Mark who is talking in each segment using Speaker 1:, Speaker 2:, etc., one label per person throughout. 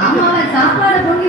Speaker 1: அம்மாவை சாப்பாடு பொங்கி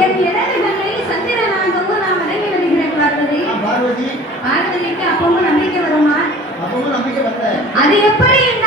Speaker 2: என்
Speaker 1: இடது கண்ணில் சந்திரனாகவும் நாம் அடங்கி விடுகிறேன் பார்வதி. பார்வதிக்கு அப்பவும் நம்பிக்கை வருமா? அது எப்படி இந்த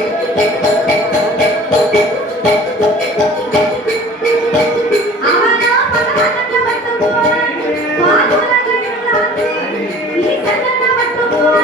Speaker 1: Lord.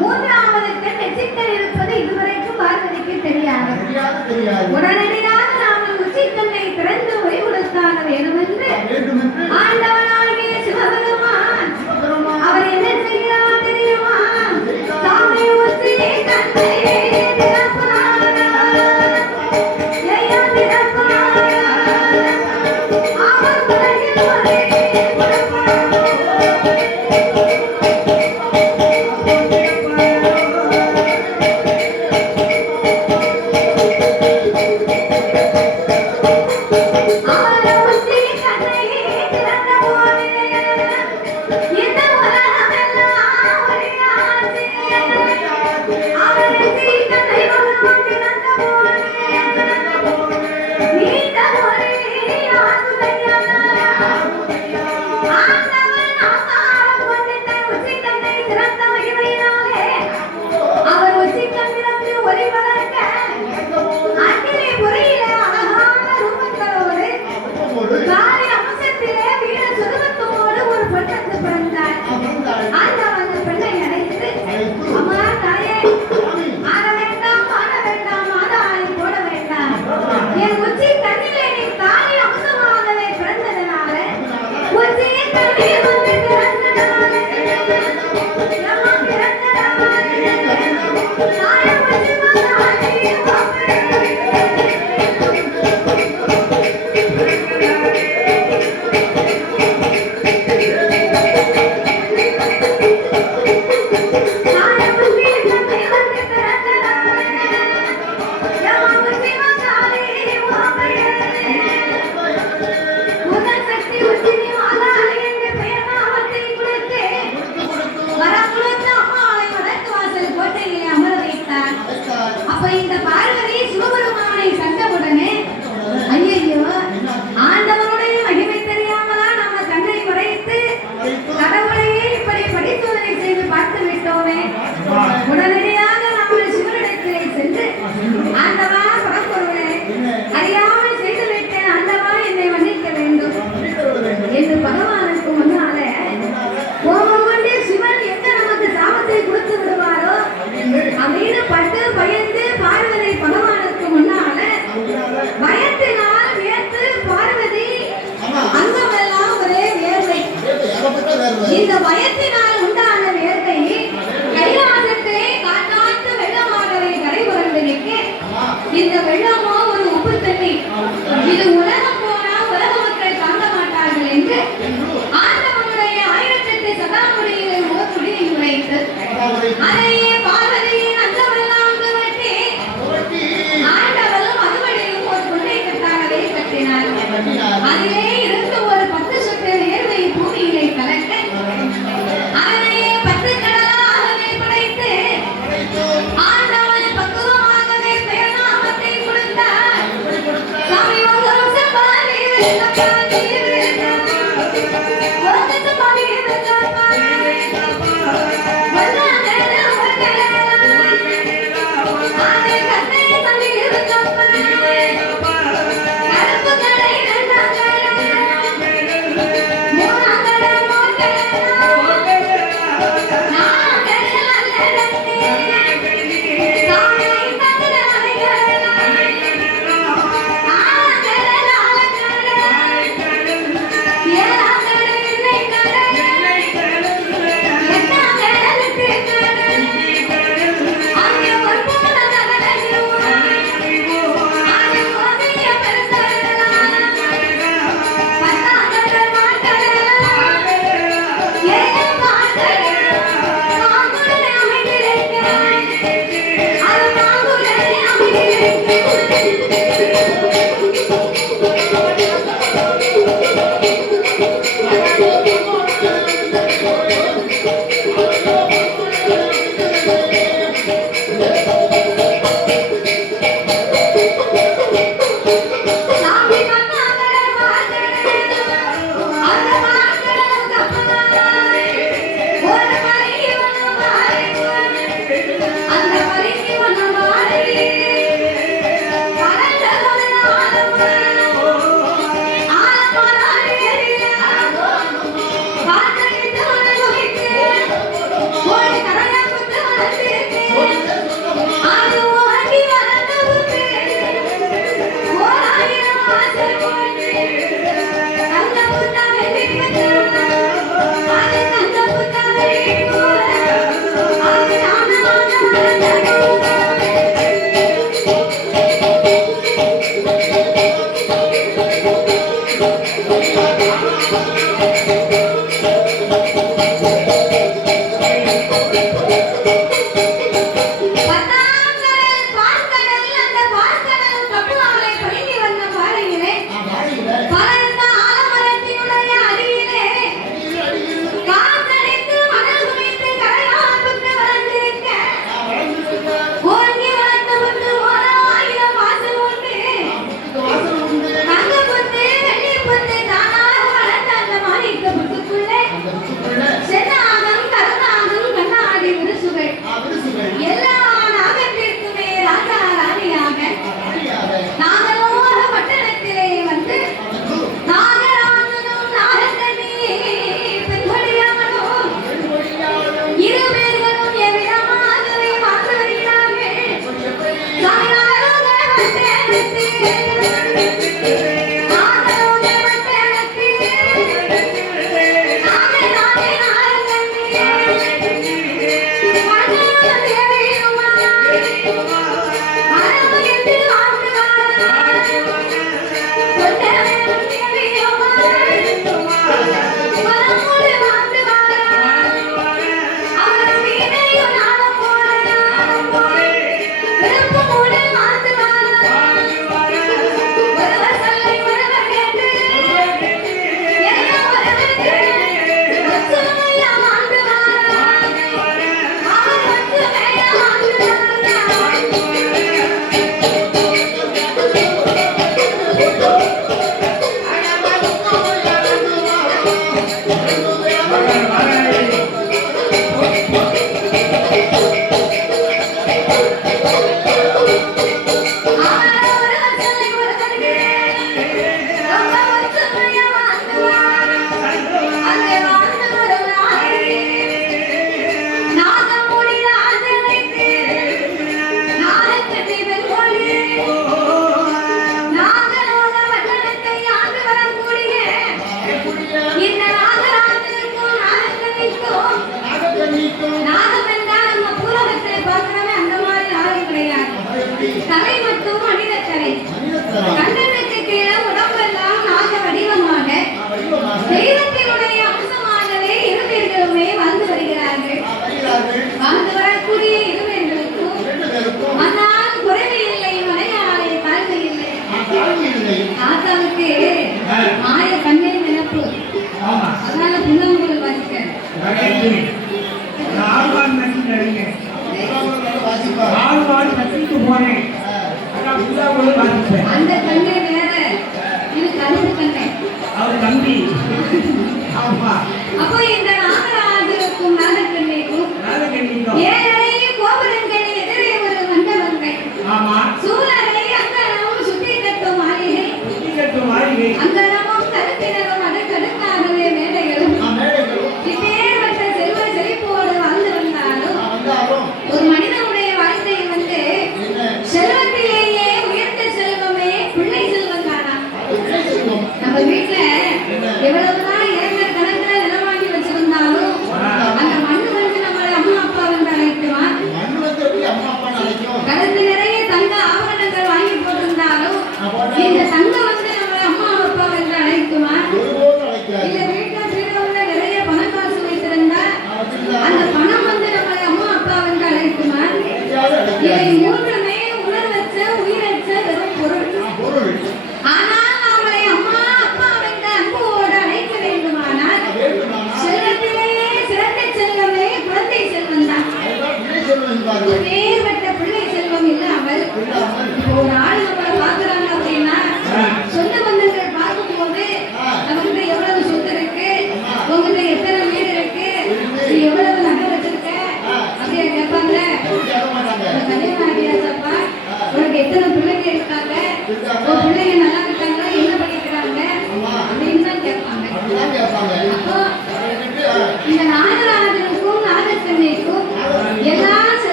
Speaker 1: மூன்றாவதற்கு நெச்சிக்கல் இருப்பது இதுவரைக்கும் பார்வதிக்கு தெரியாது. உடனடியாக நாம உச்சிக்கல்லை இந்த வெள்ள Thank you.
Speaker 2: Gracias.